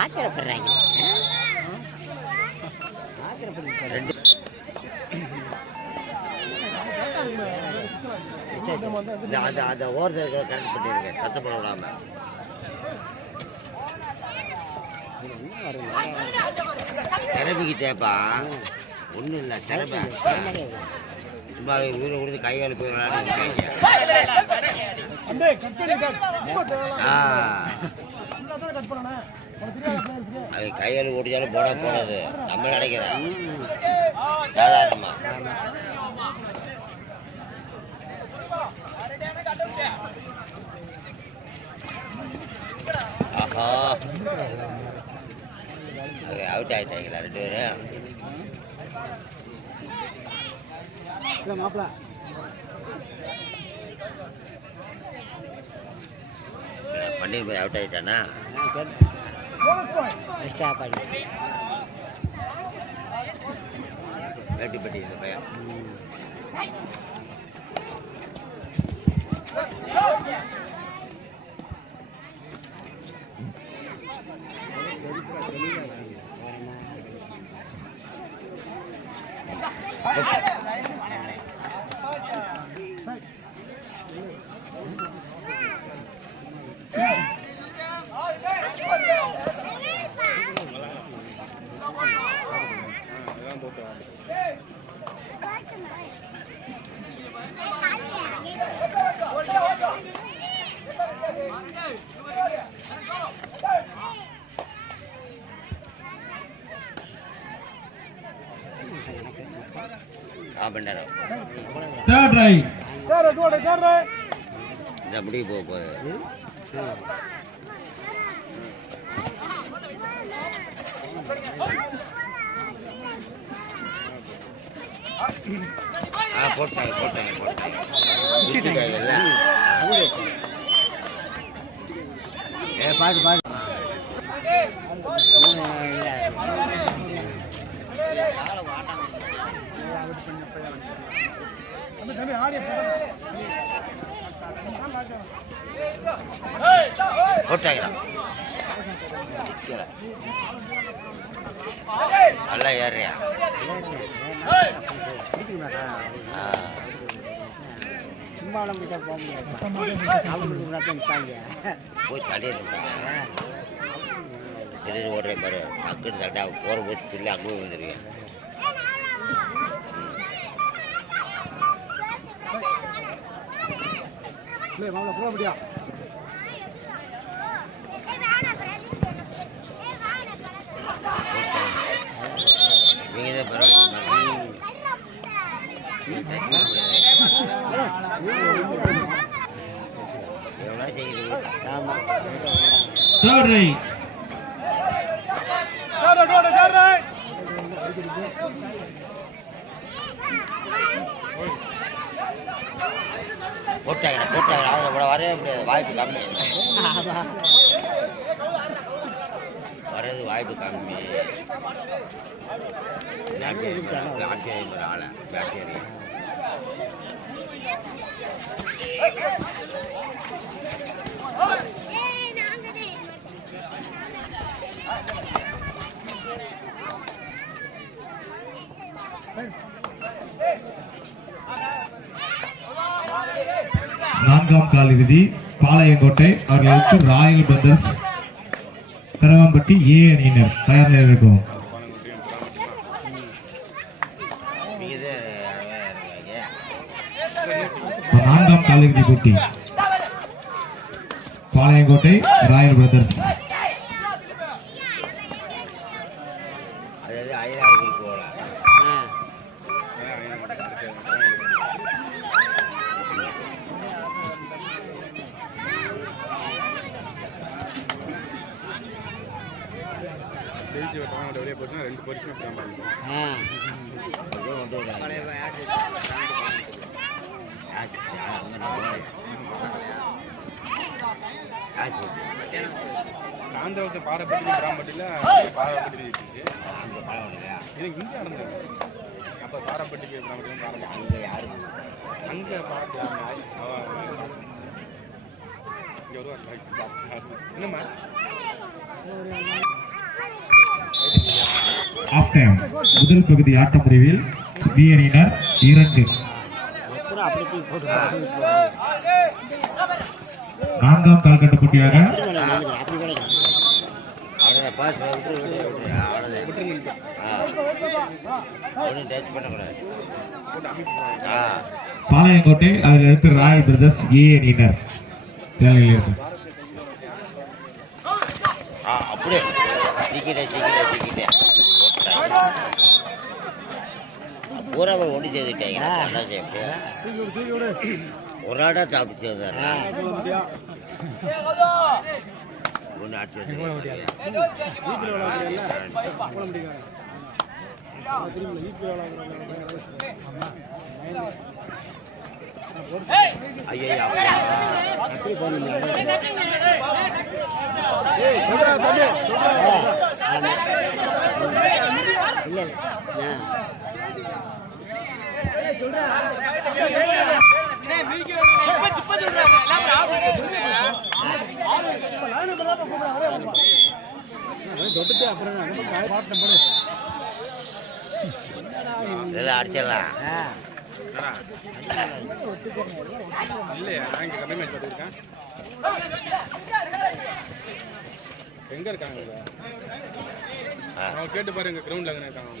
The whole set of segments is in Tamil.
ஆத்திரப்படுறாங்க. அந்த ஓரத்தில் கரெக்ட் பண்ணிருங்க, சத்தப்பட விடாம. கிளம்பிக்கிட்டேப்பா, ஒன்றும் இல்லை, கிளம்ப சும்மா ஊரை கொடுத்து கையால் போய் விளையாடிருக்காங்க. அது கையால் ஓடிச்சாலும் போட போடாது, நம்ம நினைக்கிறேன் சாதாரணமா. ஆஹா, அவுட் ஆகிட்டாங்களா 2 பேரும்? பன்னீர் போய் அவுட் ஆகிட்டானா? வேட்டிப்பட்டி இந்த பையன் இந்த முடிவு போக போகுது. போட்டாங்க பாட்டு பாட்டு போட்டாங்க. நல்லா ஏறியா போய் தடையில திடீர்னு ஓடுறேன் பாரு, டக்குன்னு தட்டா போகிற போச்சு சொல்லி அங்கே போய் வந்துருக்கேன். போக முடியா நீங்க தான் பரவாயில்ல. போட்டாங்க அவங்க வரவே முடியாது, வாய்ப்பு கம்மி. வர்றது வாய்ப்பு கம்மி. ஆளை பேக்டீரியா நான்காம் கால் இறுதி பாளையங்கோட்டை அவர்களுக்கு ராயல் பிரதர்ஸ் கரவம்பட்டி ஏ அணியினர் தயார் நிலையில் இருக்கும். நான்காம் கால் இறுதி போட்டி பாளையங்கோட்டை ராயல் பிரதர்ஸ். ஜெயிச்சு வெட்டுறான் அவன் வெளியே போச்சுன்னா 2 பரிசுமே பெறாம இருக்கும். ஆந்திராவில் பாரப்பட்டி கிராமப்பட்டியில் பாரப்பட்டி ஜெயிச்சிச்சு. எனக்கு இங்கே நடந்தது. அப்போ பாரப்பட்டிக்கு கிராமத்தில் பாரப்பட்டி அங்கே யாரு அங்கே பாரப்பட்டி இங்கே வருவார். என்னம்மா ஆஃப் டைம் முதல் பகுதி ஆட்ட முடிவில் பி அணியினர் 2 நான்காம் கால்கட்ட போட்டியாக பாளையங்கோட்டை அதில் எடுத்து ராயல் பிரதர்ஸ் ஏ அணியினர் தேவையில் இருக்கு. அப்படியே பூரா ஒன்று செய்துட்டாங்க. ஒரு நாடா சாப்பிட்டு ஒன்று ஆட்சி ஐயா அப்படி போனீங்க. இல்லை இதெல்லாம் அடிச்சிடலாம். இல்லையா நான் இங்கே கம்மி மேட்ச் பார்த்துருக்கேன். எங்கே இருக்காங்க அவங்க கேட்டு பாருங்க. கிரவுண்டில் எங்கே இருக்காங்க.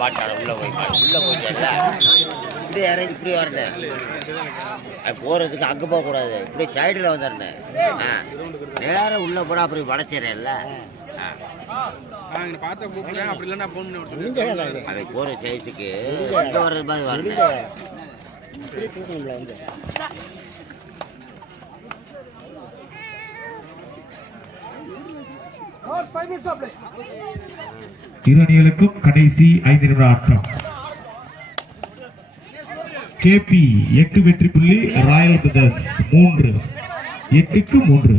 மாட்டான உள்ள போயிட்டேன்ல. இப்படி இறங்கி இப்படி வரணும். அது போகிறதுக்கு அங்கே போகக்கூடாது. இப்படி சைடில் வந்துடணும். நேரம் உள்ளே போனால் அப்படி வளைச்சிடல. பார்த்தா கூப்பிடுறேன். அப்படி இல்லைன்னா ஃபோன் பண்ணி அது போகிற சைட்டுக்கு இங்கே வர்றது மாதிரி வரணும். இரு அணிகளுக்கும் கடைசி 5 நிமிட ஆட்டம். கேபி 8 வெற்றி புள்ளி, ராயல் பிரதர்ஸ் 3 8க்கு 3.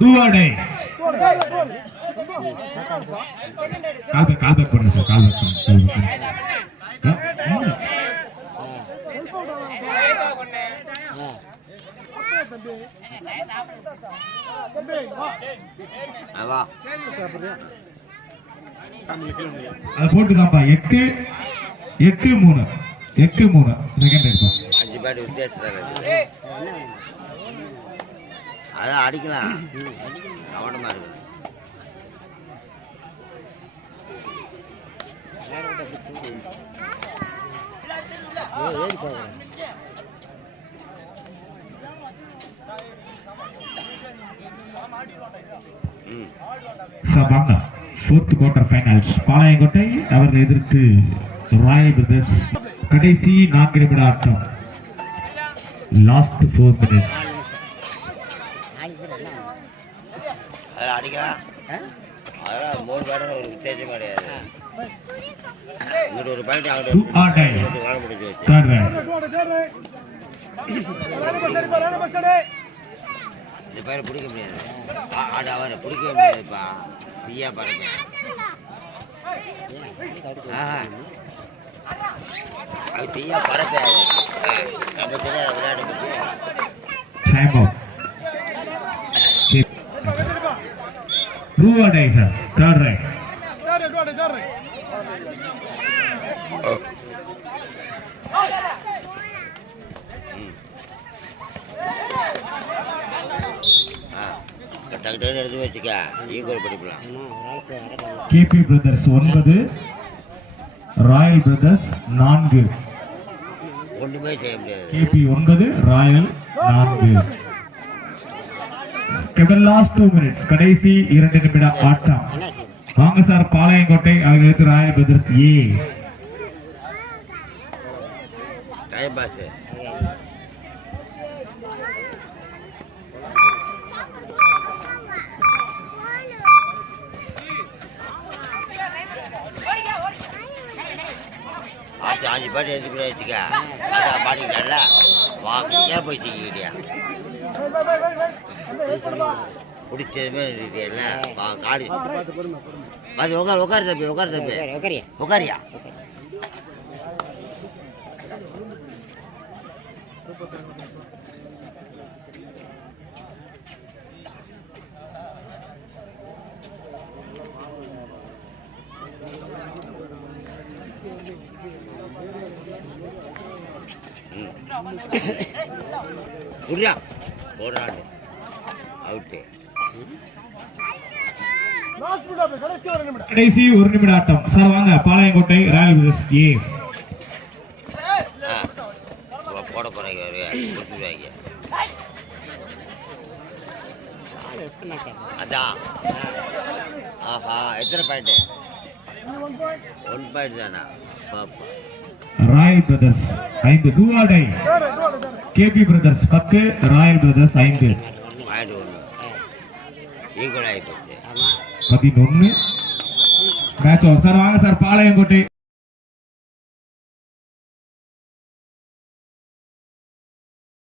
டூவாடை கால்பேக் போடுங்க சார். கால்பேக் அதை போட்டுக்காப்பா. 8-3 செகண்ட் இருக்கும். 5 பேட் வித்தியாசம் அதான் அடிக்கலாம். கவனமா இருக்கு. ஃபோர்த் குவார்டர் ஃபைனல்ஸ் பாளையங்கோட்டை அவர்கள் எதிர்த்து ராயல் பிரதர்ஸ். கடைசி 4 நிமிட ஆட்டம். Last 4 minutes. அதெல்லாம் அடிக்கலாம். அதெல்லாம் 3 பேரும் ஒரு வித்தியாசம் கிடையாது. இங்கிட்ட ஒரு பாயிண்ட் அங்கிட்ட வாழ முடிஞ்சு வச்சு இந்த பேரை பிடிக்க முடியாது. ஆடு அவரை பிடிக்க முடியாதுப்பா. நீயா பாருங்க. அது தீயா பறப்பேன். நம்ம தெரியாத விளையாட முடியும். டக்குன்னு எடுத்து வச்சுக்க. ஈக்குவல் படிக்கலாம். KP brothers 9, royal brothers 4. ஒன்றுமே செய்ய முடியாது. KP 9, royal 4. Last 2 minutes. கடைசி 2 நிமிடம் ஆட்டம். வாங்க சார். பாளையங்கோட்டை அவர்களுக்கு ராயல் பிரதர்ஸ் ஏ. Time pass. ஆச்சு 5 பாட்டு எடுத்துக்கூட வச்சுக்க. அதான் மாட்டிக்கிட்டல வாங்கியா போய் தூக்கிக்கிட்டியா பிடிச்சதுமே இருக்கல காடு. அது உட்காரு தம்பி உட்காரியா. புரியா போடுறாங்க அவுட்டு. கடைசி 1 நிமிட ஆட்டம். சார் வாங்க பாளையங்கோட்டை ராயல் பிரதர்ஸ் ஏ. போட போறாங்க கொடுத்துருவாங்க. அதான் ஆஹா எத்தனை பாயிண்ட்? 1 பாயிண்ட் தானா? பாப்பா ராயல் பிரதர்ஸ் 5 டூவாடை. KP brothers 10 royal brothers 5. Point 1 equal ஆகிப்போச்சு. 11 மேட்ச். சார் வாங்க சார் பாளையங்கோட்டை